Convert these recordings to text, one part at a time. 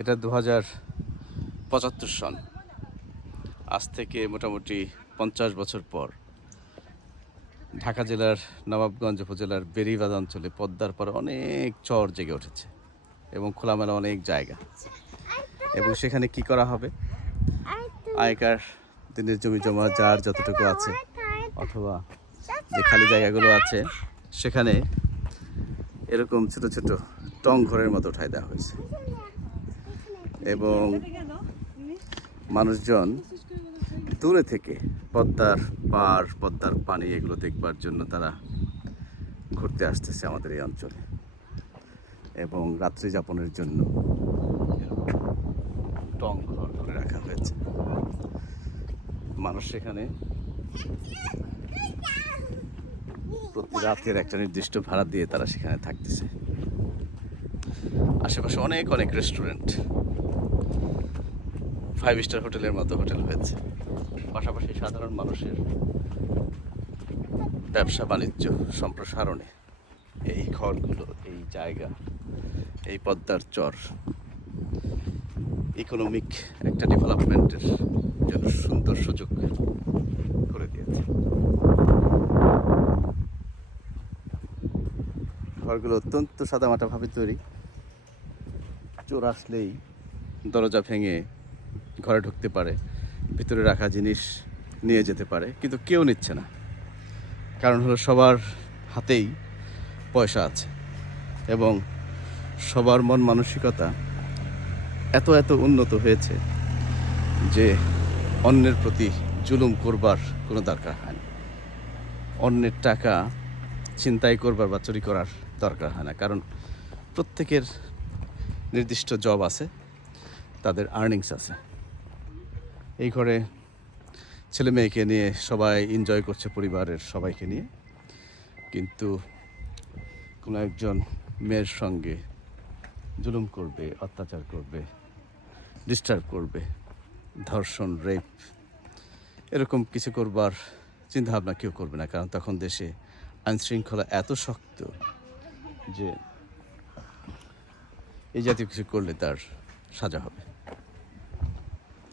এটা 2075 সন। আজ থেকে মোটামুটি 50 বছর পর ঢাকা জেলার নবাবগঞ্জ উপজেলার বেড়িবাঁধ অঞ্চলে পদ্মার পরে অনেক চর জেগে উঠেছে এবং খোলামেলা অনেক জায়গা। এবং সেখানে কি করা হবে, আগেকার দিনের জমি জমা যার যতটুকু আছে অথবা যে খালি জায়গাগুলো আছে সেখানে এরকম ছোট ছোট টং ঘরের মতো উঠাই দেওয়া হয়েছে এবং মানুষজন দূরে থেকে পদ্মার পার, পদ্মার পানি এগুলো দেখবার জন্য তারা ঘুরতে আসতেছে আমাদের এই অঞ্চলে এবং রাত্রি যাপনের জন্য টং ঘর করে রাখা হয়েছে। মানুষ সেখানে প্রতি রাতের একটা নির্দিষ্ট ভাড়া দিয়ে তারা সেখানে থাকতেছে। আশেপাশে অনেক অনেক রেস্টুরেন্ট, 5 স্টার হোটেলের মতো হোটেল হয়েছে। পাশাপাশি সাধারণ মানুষের ব্যবসা বাণিজ্য সম্প্রসারণে এই ঘরগুলো, এই জায়গা, এই পদ্মার চর ইকোনমিক একটা ডেভেলপমেন্টের জন্য সুন্দর সুযোগ করে দিয়েছে। ঘরগুলো অত্যন্ত সাদামাটাভাবে তৈরি। চোর আসলেই দরজা ভেঙে ঘরে ঢুকতে পারে, ভিতরে রাখা জিনিস নিয়ে যেতে পারে, কিন্তু কেউ নিচ্ছে না। কারণ হলো সবার হাতেই পয়সা আছে এবং সবার মন মানসিকতা এত এত উন্নত হয়েছে যে অন্যের প্রতি জুলুম করবার কোনো দরকার হয় না, অন্যের টাকা ছিনতাই করবার বা চুরি করার দরকার হয় না। কারণ প্রত্যেকের নির্দিষ্ট জব আছে, তাদের আর্নিংস আছে। এই ঘরে ছেলে মেয়েকে নিয়ে সবাই এনজয় করছে, পরিবারের সবাইকে নিয়ে, কিন্তু কোনো একজন মেয়ের সঙ্গে জুলুম করবে, অত্যাচার করবে, ডিস্টার্ব করবে, ধর্ষণ, রেপ এরকম কিছু করবার চিন্তাভাবনা কেউ করবে না। কারণ তখন দেশে আইনশৃঙ্খলা এত শক্ত যে এই জাতীয় কিছু করলে তার সাজা হবে।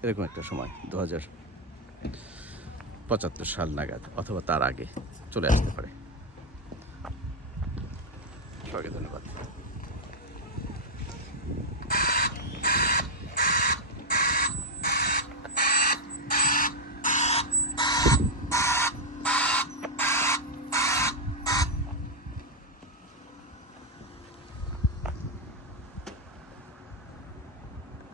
এরকম একটা সময় 2075 সাল নাগাদ অথবা তার আগে চলে আসতে পারে। সবাইকে ধন্যবাদ।